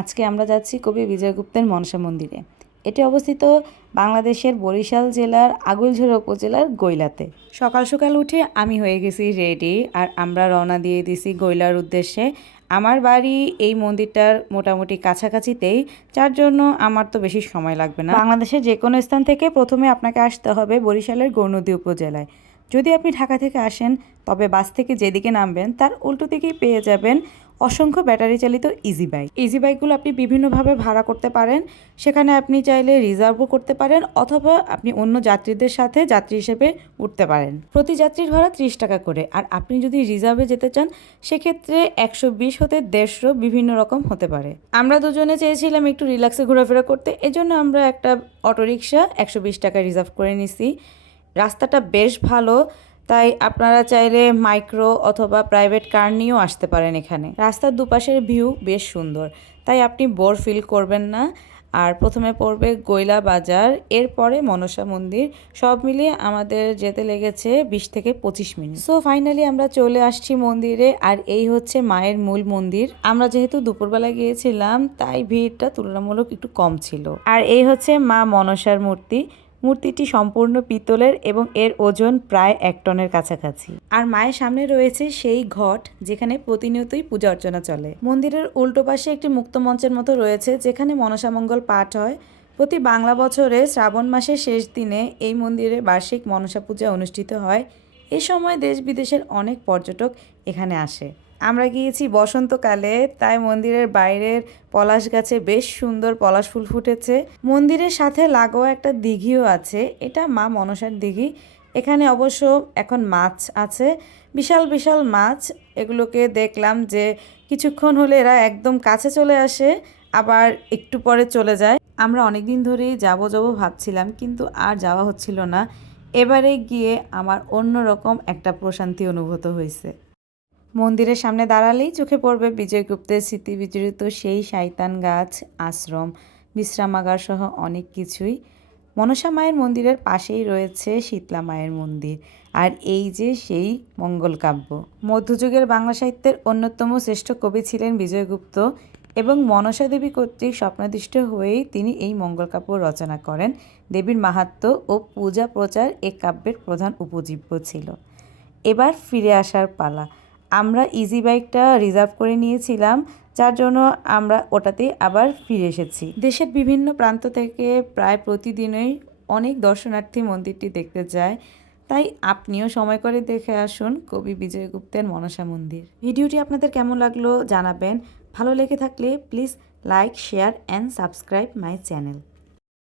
আজকে আমরা যাচ্ছি কবি বিজয়গুপ্তের মনসা মন্দিরে। এটি অবস্থিত বাংলাদেশের বরিশাল জেলার আগুইলঝরা উপজেলার গৈলাতে। সকাল সকাল উঠে আমি হয়ে গেছি রেডি, আর আমরা রওনা দিয়ে দিছি গৈলার উদ্দেশ্যে। আমার বাড়ি এই মন্দিরটার মোটামুটি কাছাকাছিতেই, যার জন্য আমার তো বেশি সময় লাগবে না। বাংলাদেশের যে কোনো স্থান থেকে প্রথমে আপনাকে আসতে হবে বরিশালের গৌরনদী উপজেলায়। যদি আপনি ঢাকা থেকে আসেন, তবে বাস থেকে যেদিকে নামবেন তার উল্টো দিকেই পেয়ে যাবেন অসংখ্য ব্যাটারি চালিত ইজি বাইক। ইজি বাইকগুলো আপনি বিভিন্নভাবে ভাড়া করতে পারেন। সেখানে আপনি চাইলে রিজার্ভও করতে পারেন, অথবা আপনি অন্য যাত্রীদের সাথে যাত্রী হিসেবে উঠতে পারেন। প্রতি যাত্রীর ভাড়া 30 টাকা করে। আর আপনি যদি রিজার্ভে যেতে চান, সেক্ষেত্রে 120 হতে 150 বিভিন্ন রকম হতে পারে। আমরা দুজনে চেয়েছিলাম একটু রিল্যাক্সে ঘোরাফেরা করতে, এজন্য আমরা একটা অটোরিকশা 120 টাকা রিজার্ভ করে নিছি। রাস্তাটা বেশ ভালো, তাই আপনারা চাইলে মাইক্রো অথবা প্রাইভেট কার নিয়েও আসতে পারেন এখানে। রাস্তার দুপাশের ভিউ বেশ সুন্দর, তাই আপনি বোর ফিল করবেন না। আর প্রথমে পড়বে গৈলা বাজার, এরপরে মনসা মন্দির। সব মিলিয়ে আমাদের যেতে লেগেছে 20 থেকে 25 মিনিট। সো ফাইনালি আমরা চলে আসছি মন্দিরে, আর এই হচ্ছে মায়ের মূল মন্দির। আমরা যেহেতু দুপুরবেলা গিয়েছিলাম, তাই ভিড়টা তুলনামূলক একটু কম ছিল। আর এই হচ্ছে মা মনসার মূর্তি। মূর্তিটি সম্পূর্ণ পিতলের এবং এর ওজন প্রায় 1 টনের কাছাকাছি। আর মায়ের সামনে রয়েছে সেই ঘট যেখানে প্রতিনিয়তই পূজা অর্চনা চলে। মন্দিরের উল্টো পাশে একটি মুক্ত মঞ্চের মতো রয়েছে, যেখানে মনসামঙ্গল পাঠ হয়। প্রতি বাংলা বছরে শ্রাবণ মাসের শেষ দিনে এই মন্দিরে বার্ষিক মনসা পূজা অনুষ্ঠিত হয়। এ সময় দেশ বিদেশের অনেক পর্যটক এখানে আসে। আমরা গিয়েছি বসন্তকালে, তাই মন্দিরের বাইরের পলাশ গাছে বেশ সুন্দর পলাশ ফুল ফুটেছে। মন্দিরের সাথে লাগোয়া একটা দিঘিও আছে, এটা মা মনসার দিঘি। এখানে অবশ্য এখন মাছ আছে, বিশাল বিশাল মাছ। এগুলোকে দেখলাম যে কিছুক্ষণ হলে এরা একদম কাছে চলে আসে, আবার একটু পরে চলে যায়। আমরা অনেক দিন ধরেই যাবো ভাবছিলাম, কিন্তু আর যাওয়া হচ্ছিল না। এবারে গিয়ে আমার অন্যরকম একটা প্রশান্তি অনুভূত হয়েছে। মন্দিরের সামনে দাঁড়ালেই চোখে পড়বে বিজয়গুপ্তের স্মৃতি বিজড়িত সেই শাইতান গাছ, আশ্রম, বিশ্রামাগার সহ অনেক কিছুই। মনসা মায়ের মন্দিরের পাশেই রয়েছে শীতলা মায়ের মন্দির, আর এই যে সেই মঙ্গল কাব্য। মধ্যযুগের বাংলা সাহিত্যের অন্যতম শ্রেষ্ঠ কবি ছিলেন বিজয়গুপ্ত, এবং মনসা দেবী কর্তৃক স্বপ্নাদিষ্ট হয়েই তিনি এই মঙ্গল কাব্য রচনা করেন। দেবীর মাহাত্ম্য ও পূজা প্রচার এ কাব্যের প্রধান উপজীব্য ছিল। এবার ফিরে আসার পালা। আমরা ইজি বাইকটা রিজার্ভ করে নিয়েছিলাম, যার জন্য আমরা ওটাতেই আবার ফিরে এসেছি। দেশের বিভিন্ন প্রান্ত থেকে প্রায় প্রতিদিনই অনেক দর্শনার্থী মন্দিরটি দেখতে যায়, তাই আপনিও সময় করে দেখে আসুন কবি বিজয়গুপ্তের মনসা মন্দির। ভিডিওটি আপনাদের কেমন লাগলো জানাবেন। ভালো লেগে থাকলে please like, share and subscribe my channel.